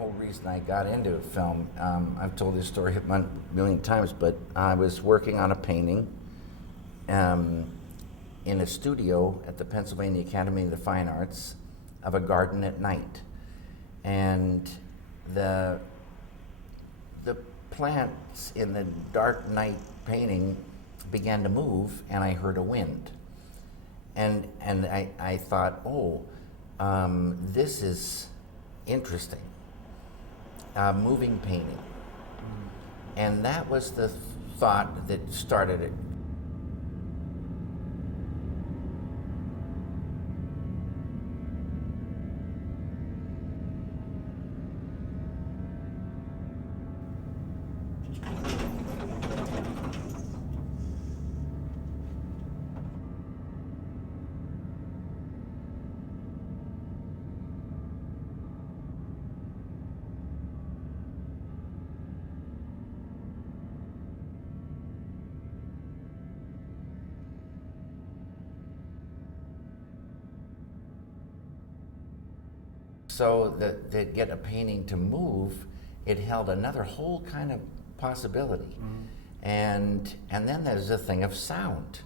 whole reason I got into film. I've told this story a million times, but I was working on a painting in a studio at the Pennsylvania Academy of the Fine Arts of a garden at night. And the plants in the dark night painting began to move, and I heard a wind. And I thought, this is interesting, moving painting. And that was the thought that started it. So that to get a painting to move, it held another whole kind of possibility. And then there's a thing of sound,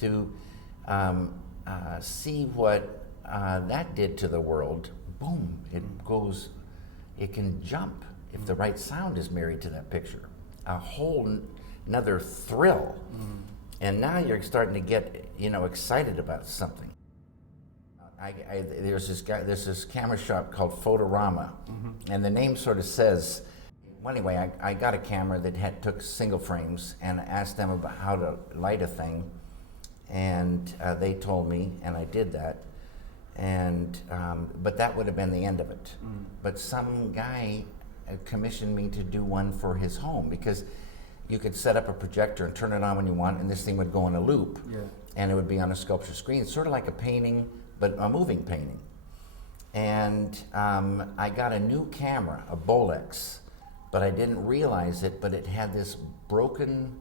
to see what that did to the world. Boom, it can jump if the right sound is married to that picture. A whole another thrill. And now you're starting to get, excited about something. There's this camera shop called Photorama, and the name sort of says. Well, anyway, I got a camera that took single frames, and I asked them about how to light a thing, and they told me, and I did that, and but that would have been the end of it. But some guy commissioned me to do one for his home, because you could set up a projector and turn it on when you want, and this thing would go in a loop, and it would be on a sculpture screen. It's sort of like a painting, but a moving painting. And I got a new camera, a Bolex, but I didn't realize it, but it had this broken,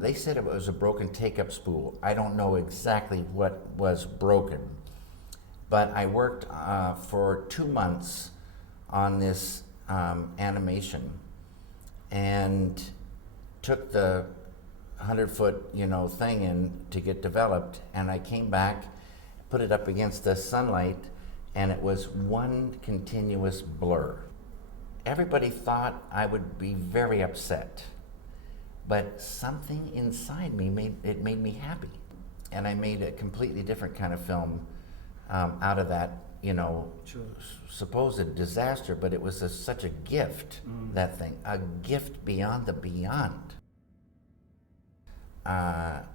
they said it was a broken take-up spool. I don't know exactly what was broken, but I worked for 2 months on this animation and took the 100-foot, thing in to get developed, and I came back, put it up against the sunlight, and it was one continuous blur. Everybody thought I would be very upset, but something inside me made me happy, and I made a completely different kind of film out of that, supposed disaster. But it was such a gift, that thing, a gift beyond the beyond.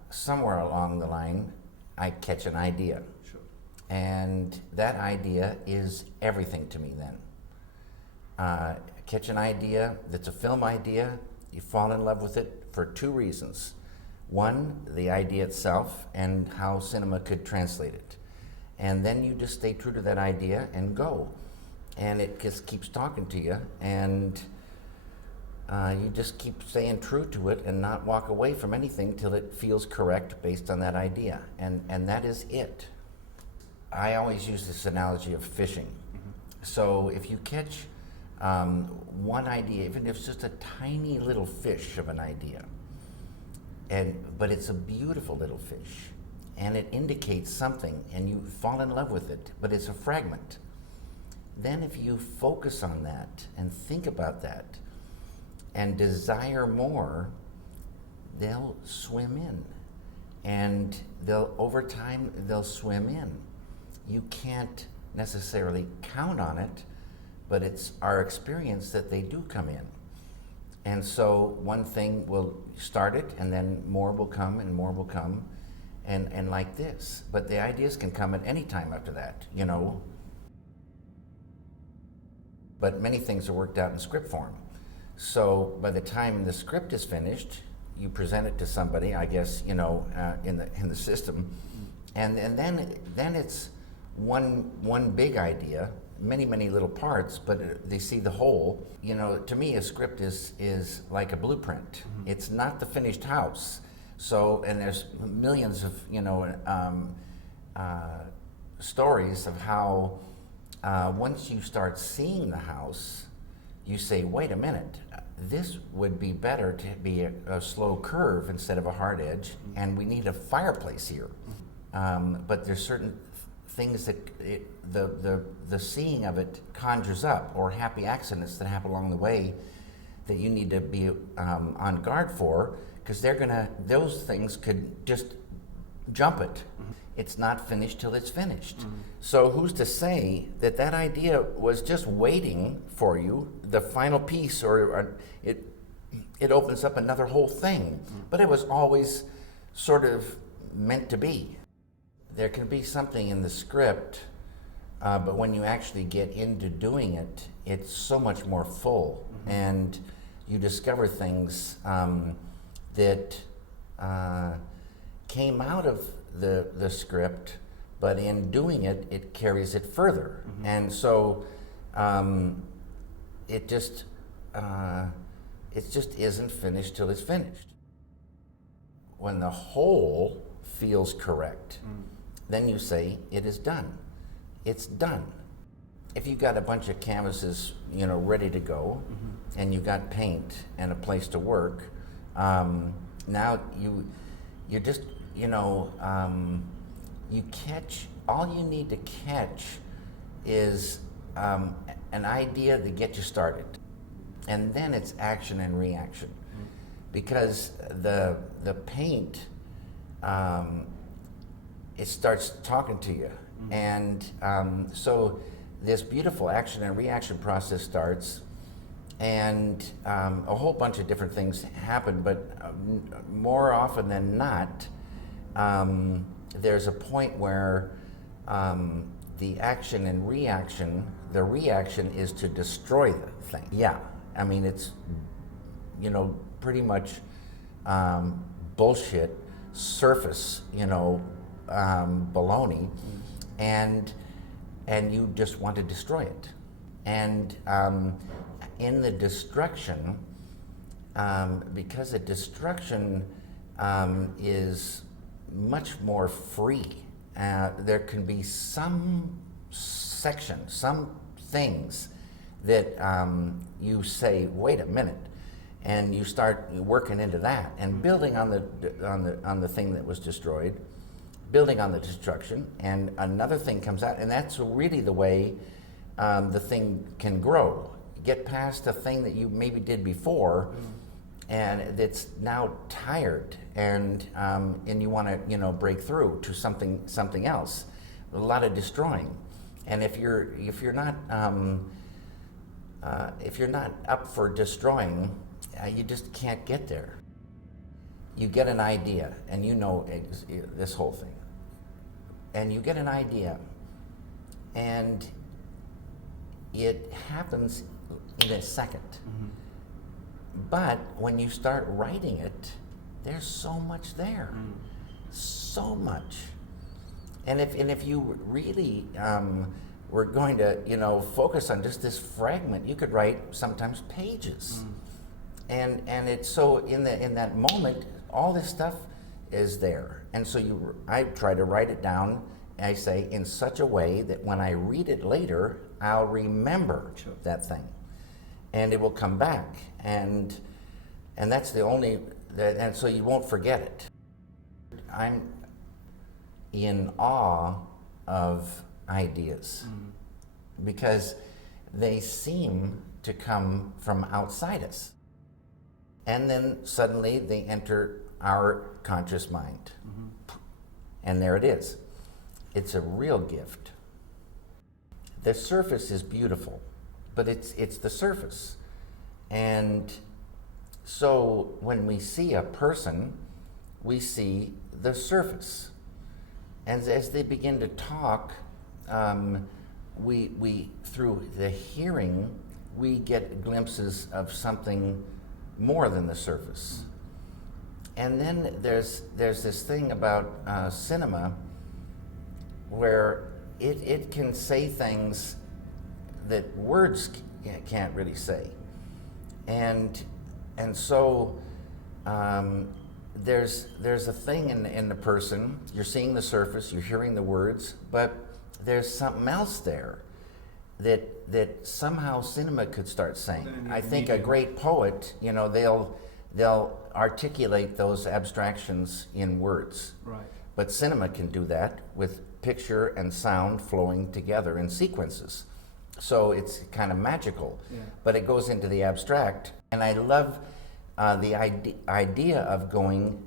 Somewhere along the line, I catch an idea. And that idea is everything to me then. Catch an idea that's a film idea, you fall in love with it for 2 reasons. One, the idea itself and how cinema could translate it. And then you just stay true to that idea and go. And it just keeps talking to you, and you just keep staying true to it and not walk away from anything till it feels correct based on that idea. And that is it. I always use this analogy of fishing. So if you catch one idea, even if it's just a tiny little fish of an idea, but it's a beautiful little fish, and it indicates something, and you fall in love with it, but it's a fragment. Then if you focus on that and think about that and desire more, they'll swim in, and over time they'll swim in. You can't necessarily count on it, but it's our experience that they do come in. And so one thing will start it, and then more will come, and more will come, and like this. But the ideas can come at any time after that, But many things are worked out in script form. So by the time the script is finished, you present it to somebody, I guess, in the system, and then it's one big idea, many little parts, but they see the whole. To me, a script is like a blueprint. It's not the finished house. So, and there's millions of stories of how once you start seeing the house, you say, wait a minute, this would be better to be a slow curve instead of a hard edge, and we need a fireplace here. But there's certain things that the seeing of it conjures up, or happy accidents that happen along the way that you need to be on guard for, because those things could just jump it. It's not finished till it's finished. So who's to say that idea was just waiting for you, the final piece, or it opens up another whole thing. But it was always sort of meant to be. There can be something in the script, but when you actually get into doing it, it's so much more full, and you discover things that came out of the script, but in doing it, it carries it further. And so it just isn't finished till it's finished. When the whole feels correct, then you say it is done. It's done. If you've got a bunch of canvases, ready to go, and you've got paint and a place to work, now you just you catch, all you need to catch is an idea to get you started, and then it's action and reaction, because the paint, it starts talking to you, and so this beautiful action and reaction process starts, and a whole bunch of different things happen, but more often than not, there's a point where the action and reaction, the reaction is to destroy the thing. Yeah, I mean, it's, pretty much bullshit, surface, baloney, and you just want to destroy it. And in the destruction, because the destruction is much more free, there can be some section, some things that you say, wait a minute, and you start working into that and building on the thing that was destroyed, building on the destruction, and another thing comes out, and that's really the way the thing can grow. Get past the thing that you maybe did before, and that's now tired, and you want to break through to something else. A lot of destroying, and if you're not up for destroying, you just can't get there. You get an idea, and this whole thing, and you get an idea, and it happens in a second. But when you start writing it, there's so much there, so much. And if you really were going to focus on just this fragment, you could write sometimes pages. And it's so in that moment, all this stuff is there. And so I try to write it down, I say, in such a way that when I read it later, I'll remember that thing, and it will come back, and that's the only, and so you won't forget it. I'm in awe of ideas because they seem to come from outside us, and then suddenly they enter our conscious mind, and there it is. It's a real gift. The surface is beautiful, but it's the surface. And so when we see a person, we see the surface. And as they begin to talk, we through the hearing, we get glimpses of something more than the surface. And then there's this thing about cinema where it can say things that words can't really say, and so there's a thing in the person. You're seeing the surface, you're hearing the words, but there's something else there, that somehow cinema could start saying. I think a medium. great poet, you know, they'll articulate those abstractions in words. Right. But cinema can do that with picture and sound flowing together in sequences. So it's kind of magical, but it goes into the abstract. And I love the idea of going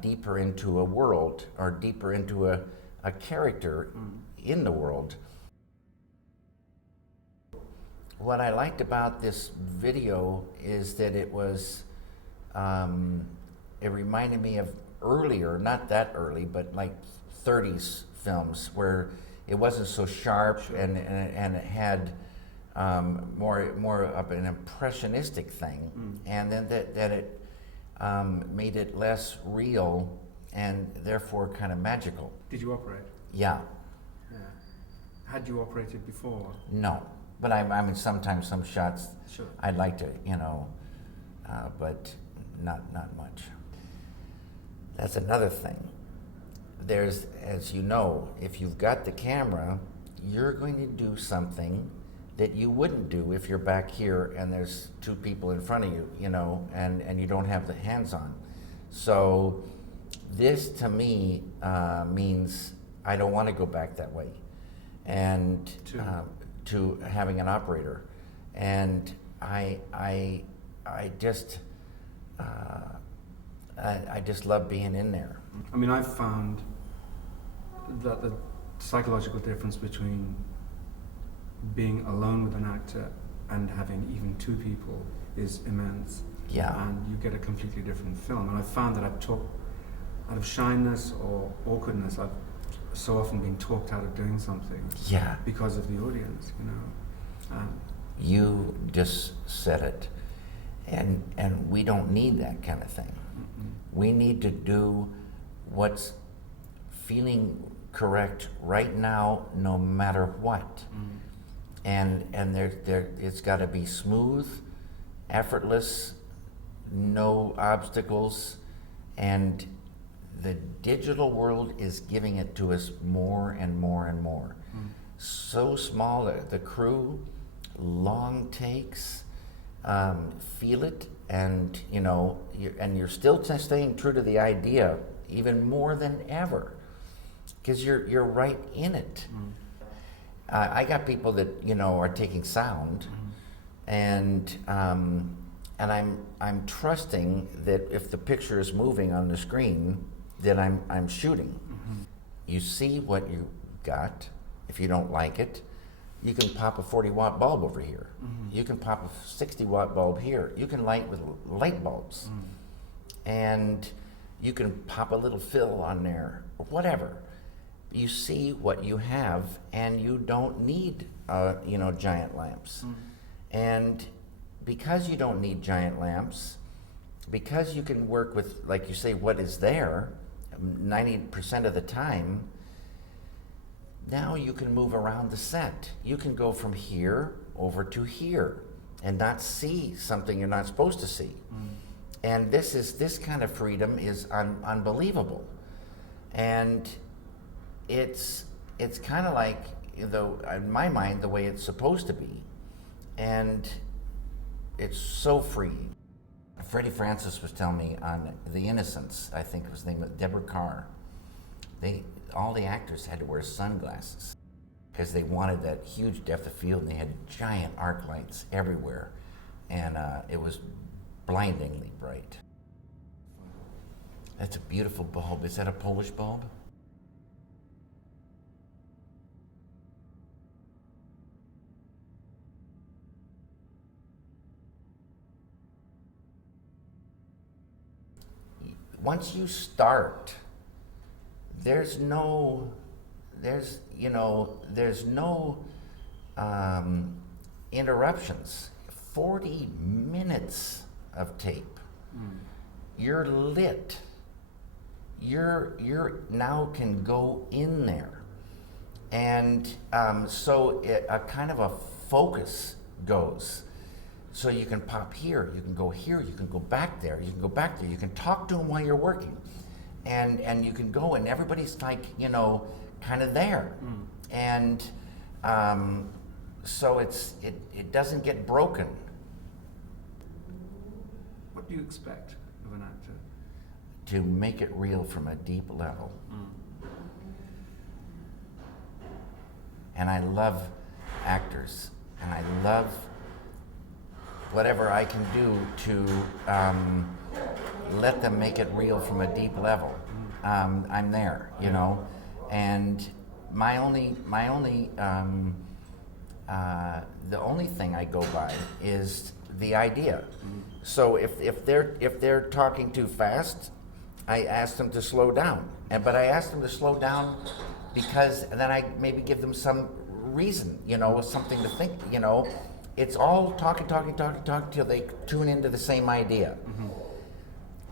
deeper into a world or deeper into a character in the world. What I liked about this video is that it was, it reminded me of earlier, not that early, but like 30s films where it wasn't so sharp and it had more of an impressionistic thing, and then that it made it less real and therefore kind of magical. Did you operate? Yeah. Had you operated before? No, but I mean sometimes some shots Sure. I'd like to, you know, but not much. That's another thing. There's, as you know, if you've got the camera, you're going to do something that you wouldn't do if you're back here and there's two people in front of you, you know, and you don't have the hands on. So this to me means I don't want to go back that way, and to having an operator, and I just love being in there. I mean, I've found that the psychological difference between being alone with an actor and having even two people is immense. Yeah. And you get a completely different film. And I've found that I've talked out of shyness or awkwardness. I've so often been talked out of doing something. Yeah. Because of the audience, you know. You just said it, and we don't need that kind of thing. We need to do what's feeling correct right now, no matter what. And it's got to be smooth, effortless, no obstacles, and the digital world is giving it to us more and more and more. So small, the crew, long takes, feel it, and you know, you're still staying true to the idea even more than ever, because you're right in it. I got people that, you know, are taking sound, and I'm trusting that if the picture is moving on the screen, that I'm shooting. You see what you got. If you don't like it, you can pop a 40-watt bulb over here. You can pop a 60-watt bulb here. You can light with light bulbs, and you can pop a little fill on there, or whatever. You see what you have, and you don't need, you know, giant lamps. And because you don't need giant lamps, because you can work with, like you say, what is there 90% of the time, now you can move around the set. You can go from here over to here and not see something you're not supposed to see. And this kind of freedom is unbelievable. And it's kind of like, though, in my mind, the way it's supposed to be. And it's so freeing. Freddie Francis was telling me on The Innocents, I think it was the name of Deborah Carr, all the actors had to wear sunglasses because they wanted that huge depth of field, and they had giant arc lights everywhere, and it was blindingly bright. That's a beautiful bulb. Is that a Polish bulb? Once you start, there's no interruptions. 40 minutes of tape. You're lit. You're now can go in there, and so a kind of a focus goes. So you can pop here, you can go here, you can go back there, you can go back there, you can talk to them while you're working, and you can go, and everybody's like, you know, kind of there, and so it doesn't get broken. What do you expect of an actor? To make it real from a deep level. And I love actors, and I love whatever I can do to let them make it real from a deep level. I'm there, you know, and the only thing I go by is the idea. So if they're talking too fast, I ask them to slow down. But I ask them to slow down because then I maybe give them some reason, you know, something to think, you know. It's all talking till they tune into the same idea.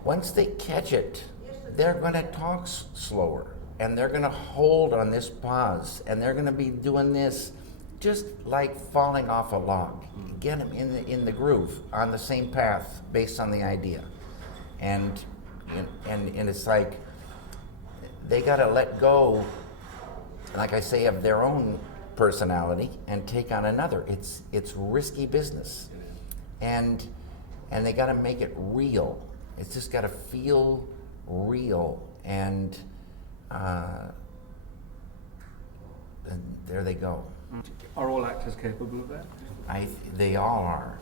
Once they catch it, they're going to talk slower, and they're going to hold on this pause, and they're going to be doing this just like falling off a log. Get them in the groove, on the same path based on the idea. And it's like they got to let go, like I say, of their own personality and take on another. It's risky business, and they got to make it real. It's just got to feel real, and there they go. Are all actors capable of that? They all are,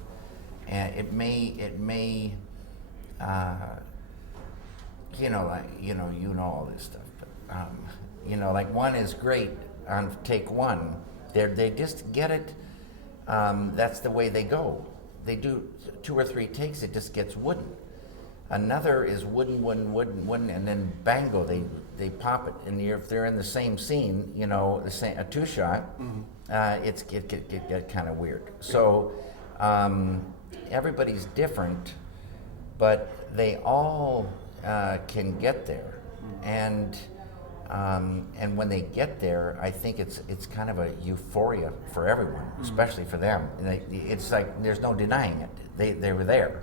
and it may. You know all this stuff, but like one is great on take one. They just get it. That's the way they go. They do 2 or 3 takes, it just gets wooden. Another is wooden, and then bango, they pop it. And if they're in the same scene, you know, a 2-shot, it get kind of weird. So everybody's different, but they all can get there, and when they get there, I think it's kind of a euphoria for everyone, especially for them. It's like there's no denying it. They were there.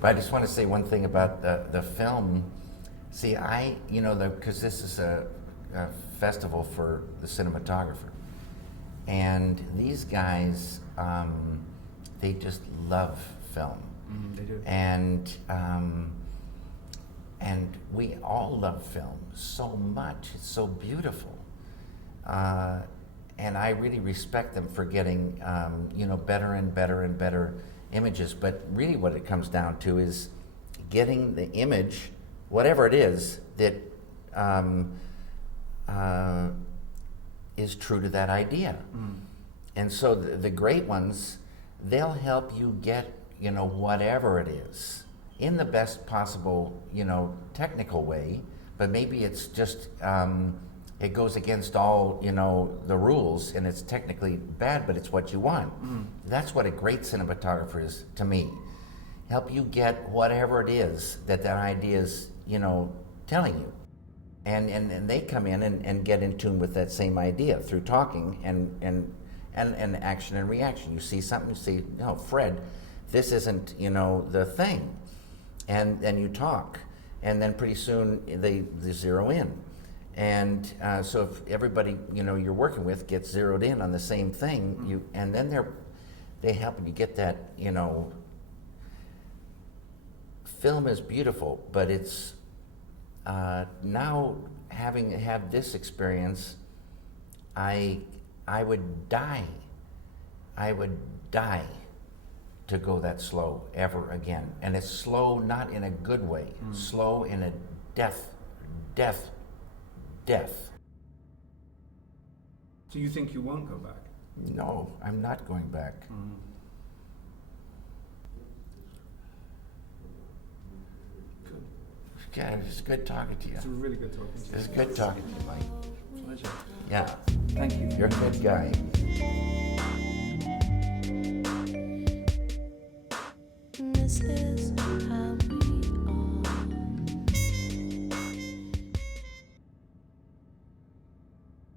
But I just want to say one thing about the film. See, because this is a festival for the cinematographer, and these guys, they just love film. They do. And we all love film so much. It's so beautiful. And I really respect them for getting, better and better and better images. But really what it comes down to is getting the image, whatever it is, that is true to that idea. And so the great ones, they'll help you get, whatever it is, in the best possible, technical way, but maybe it's just, it goes against all, the rules, and it's technically bad, but it's what you want. That's what a great cinematographer is to me. Help you get whatever it is that idea is, telling you. And they come in and get in tune with that same idea through talking and action and reaction. You see something, you say, no, Fred, this isn't, the thing. And you talk, and then pretty soon they zero in. And so if everybody you're working with gets zeroed in on the same thing, and then they help you get that. Film is beautiful, but it's now having had this experience, I would die to go that slow ever again. And it's slow not in a good way, slow in a death. Do you think you won't go back? No, I'm not going back. Good. Yeah, it's good talking to you. It's really good talking to you. It's good talking to you, Mike. Pleasure. Yeah. Thank you. You're a good guy.